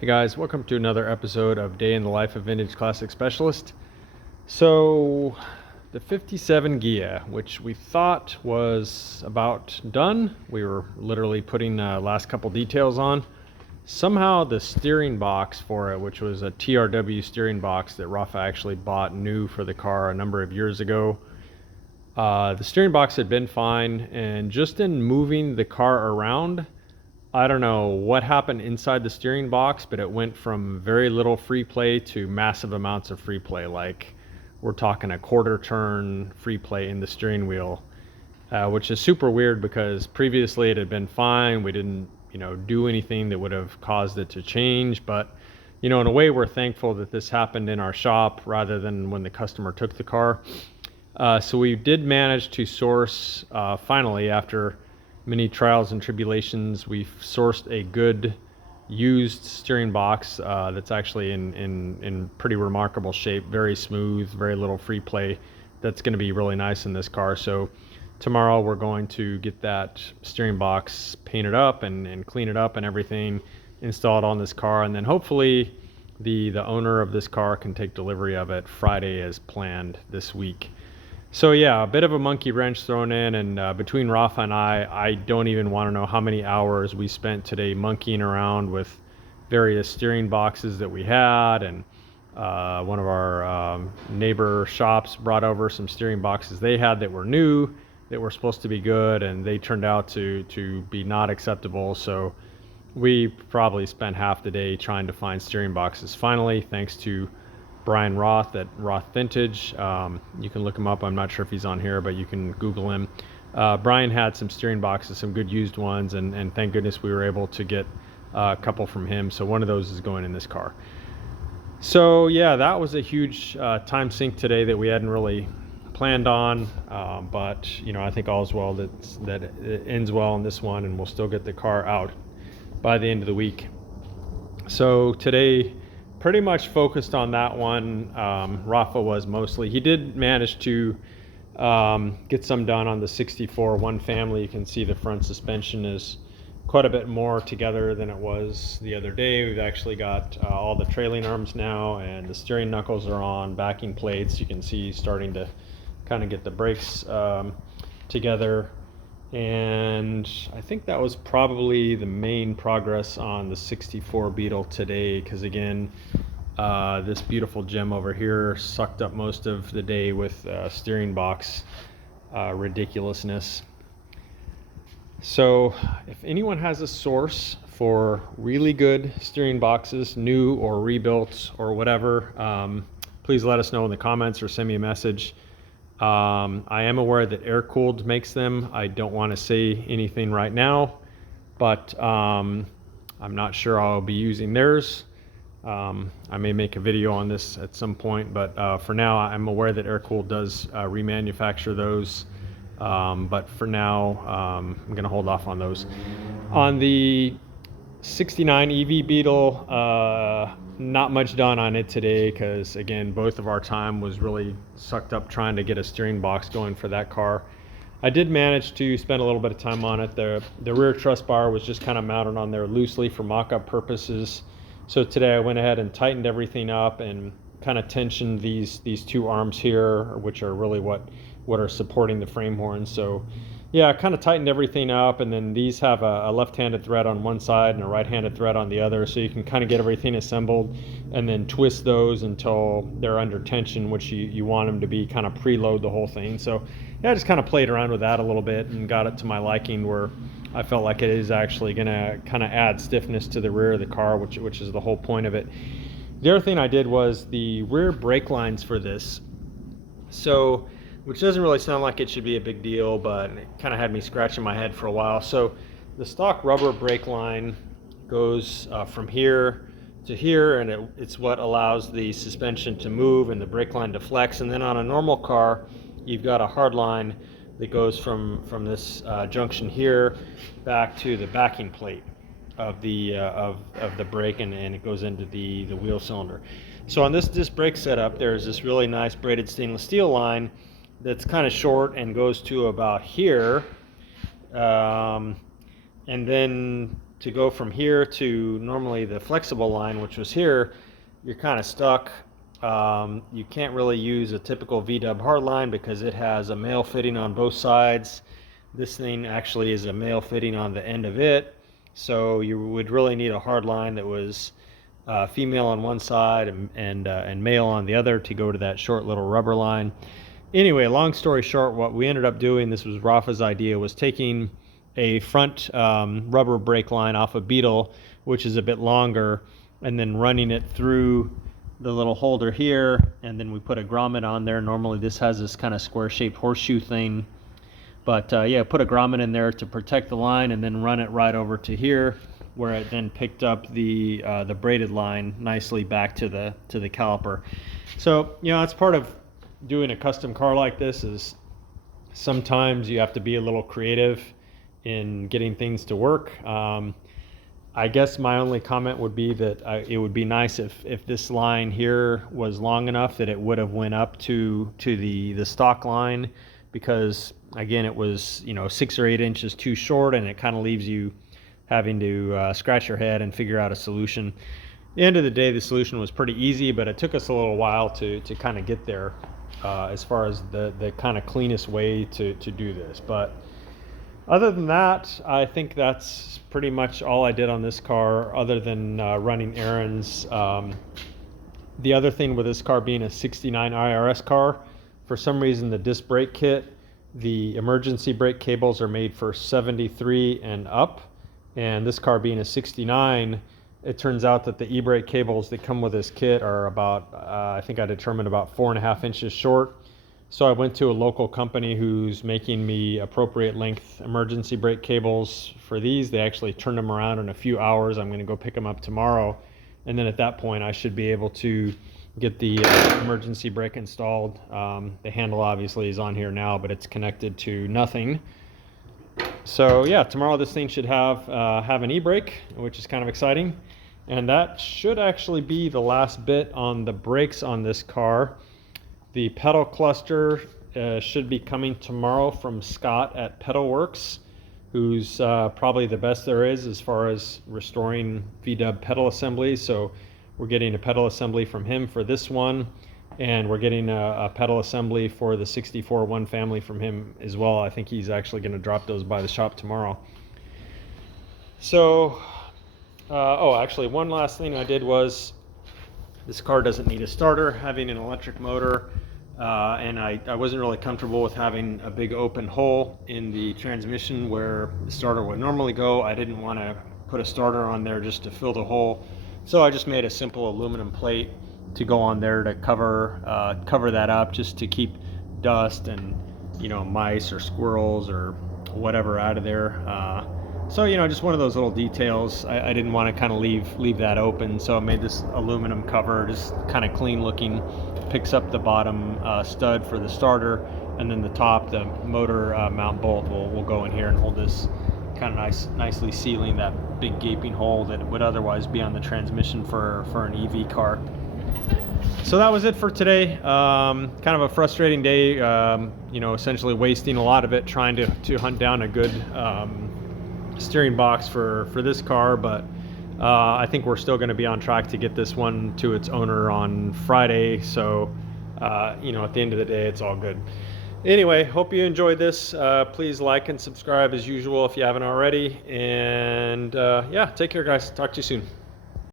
Hey guys, welcome to another episode of Day in the Life of Vintage Classic Specialist. So, the 57 Ghia, which we thought was about done, we were literally putting last couple details on. Somehow the steering box for it, which was a TRW steering box that Rafa actually bought new for the car a number of years ago, the steering box had been fine, and just in moving the car around, I don't know what happened inside the steering box, but it went from very little free play to massive amounts of free play. Like we're talking a quarter turn free play in the steering wheel, which is super weird because previously it had been fine. We didn't, do anything that would have caused it to change. But, in a way, we're thankful that this happened in our shop rather than when the customer took the car. So we did manage to source, finally, after many trials and tribulations, we've sourced a good used steering box that's actually in pretty remarkable shape, very smooth, very little free play. That's going to be really nice in this car. So tomorrow we're going to get that steering box painted up and clean it up and everything, installed on this car, and then hopefully the owner of this car can take delivery of it Friday as planned this week. So yeah, a bit of a monkey wrench thrown in, and between Rafa and I don't even want to know how many hours we spent today monkeying around with various steering boxes that we had, and one of our neighbor shops brought over some steering boxes they had that were new, that were supposed to be good, and they turned out to be not acceptable. So we probably spent half the day trying to find steering boxes. Finally, thanks to Brian Roth at Roth Vintage. You can look him up. I'm not sure if he's on here, but you can Google him. Brian had some steering boxes, some good used ones, and thank goodness we were able to get a couple from him. So one of those is going in this car. So yeah, that was a huge time sink today that we hadn't really planned on, but I think all's well that it ends well in this one, and we'll still get the car out by the end of the week. So today, pretty much focused on that one. Rafa was mostly. He did manage to get some done on the 64 one family. You can see the front suspension is quite a bit more together than it was the other day. We've actually got all the trailing arms now, and the steering knuckles are on, backing plates. You can see starting to kind of get the brakes together. And I think that was probably the main progress on the 64 Beetle today, because again, this beautiful gem over here sucked up most of the day with steering box ridiculousness. So if anyone has a source for really good steering boxes, new or rebuilt or whatever, please let us know in the comments or send me a message. I am aware that air-cooled makes them. I don't want to say anything right now, but I'm not sure I'll be using theirs. I may make a video on this at some point, but for now I'm aware that air-cooled does remanufacture those, but for now I'm going to hold off on those. On the 69 EV Beetle, not much done on it today because again, both of our time was really sucked up trying to get a steering box going for that car. I did manage to spend a little bit of time on it. The rear truss bar was just kind of mounted on there loosely for mock-up purposes. So today I went ahead and tightened everything up and kind of tensioned these two arms here, which are really what are supporting the frame horns. So yeah, I kind of tightened everything up, and then these have a left-handed thread on one side and a right-handed thread on the other, so you can kind of get everything assembled and then twist those until they're under tension, which you want them to be, kind of preload the whole thing. So yeah, I just kind of played around with that a little bit and got it to my liking, where I felt like it is actually going to kind of add stiffness to the rear of the car, which is the whole point of it. The other thing I did was the rear brake lines for this. So, which doesn't really sound like it should be a big deal, but it kind of had me scratching my head for a while. So the stock rubber brake line goes from here to here, and it's what allows the suspension to move and the brake line to flex. And then on a normal car, you've got a hard line that goes from this junction here back to the backing plate of the brake, and it goes into the wheel cylinder. So on this brake setup, there's this really nice braided stainless steel line that's kind of short and goes to about here, and then to go from here to normally the flexible line, which was here, you're kind of stuck. You can't really use a typical VW hardline because it has a male fitting on both sides. This thing actually is a male fitting on the end of it, so you would really need a hardline that was female on one side and male on the other to go to that short little rubber line. Anyway, long story short, what we ended up doing, this was Rafa's idea, was taking a front rubber brake line off a Beetle, which is a bit longer, and then running it through the little holder here, and then we put a grommet on there. Normally this has this kind of square-shaped horseshoe thing, but yeah, put a grommet in there to protect the line, and then run it right over to here, where it then picked up the braided line nicely back to the caliper. So, you know, that's part of doing a custom car like this, is sometimes you have to be a little creative in getting things to work. I guess my only comment would be that it would be nice if this line here was long enough that it would have went up to the stock line, because again, it was, you know, 6 or 8 inches too short, and it kind of leaves you having to scratch your head and figure out a solution. At the end of the day, the solution was pretty easy, but it took us a little while to kind of get there as far as the kind of cleanest way to do this. But other than that, I think that's pretty much all I did on this car, other than running errands. The other thing with this car being a 69 IRS car, for some reason the disc brake kit, the emergency brake cables are made for 73 and up. And this car being a 69, it turns out that the e-brake cables that come with this kit are about, I think I determined about 4.5 inches short. So I went to a local company who's making me appropriate length emergency brake cables for these. They actually turned them around in a few hours. I'm going to go pick them up tomorrow. And then at that point, I should be able to get the emergency brake installed. The handle obviously is on here now, but it's connected to nothing. So yeah, tomorrow this thing should have an e-brake, which is kind of exciting. And that should actually be the last bit on the brakes on this car. The pedal cluster should be coming tomorrow from Scott at Pedal Works, who's probably the best there is as far as restoring VW pedal assemblies. So we're getting a pedal assembly from him for this one, and we're getting a pedal assembly for the 64 one family from him as well. I think he's actually going to drop those by the shop tomorrow. So, oh, actually one last thing I did was, this car doesn't need a starter, having an electric motor, and I wasn't really comfortable with having a big open hole in the transmission where the starter would normally go. I didn't want to put a starter on there just to fill the hole, so I just made a simple aluminum plate to go on there to cover that up, just to keep dust and, you know, mice or squirrels or whatever out of there. So, you know, just one of those little details. I didn't want to kind of leave that open, so I made this aluminum cover, just kind of clean looking. Picks up the bottom stud for the starter, and then the top, the motor mount bolt will go in here and hold this, kind of nicely sealing that big gaping hole that would otherwise be on the transmission for an EV car. So that was it for today. Kind of a frustrating day, you know, essentially wasting a lot of it trying to hunt down a good steering box for this car, but I think we're still going to be on track to get this one to its owner on Friday. So, you know, at the end of the day, it's all good. Anyway, hope you enjoyed this. Please like and subscribe as usual if you haven't already. And yeah, take care, guys. Talk to you soon.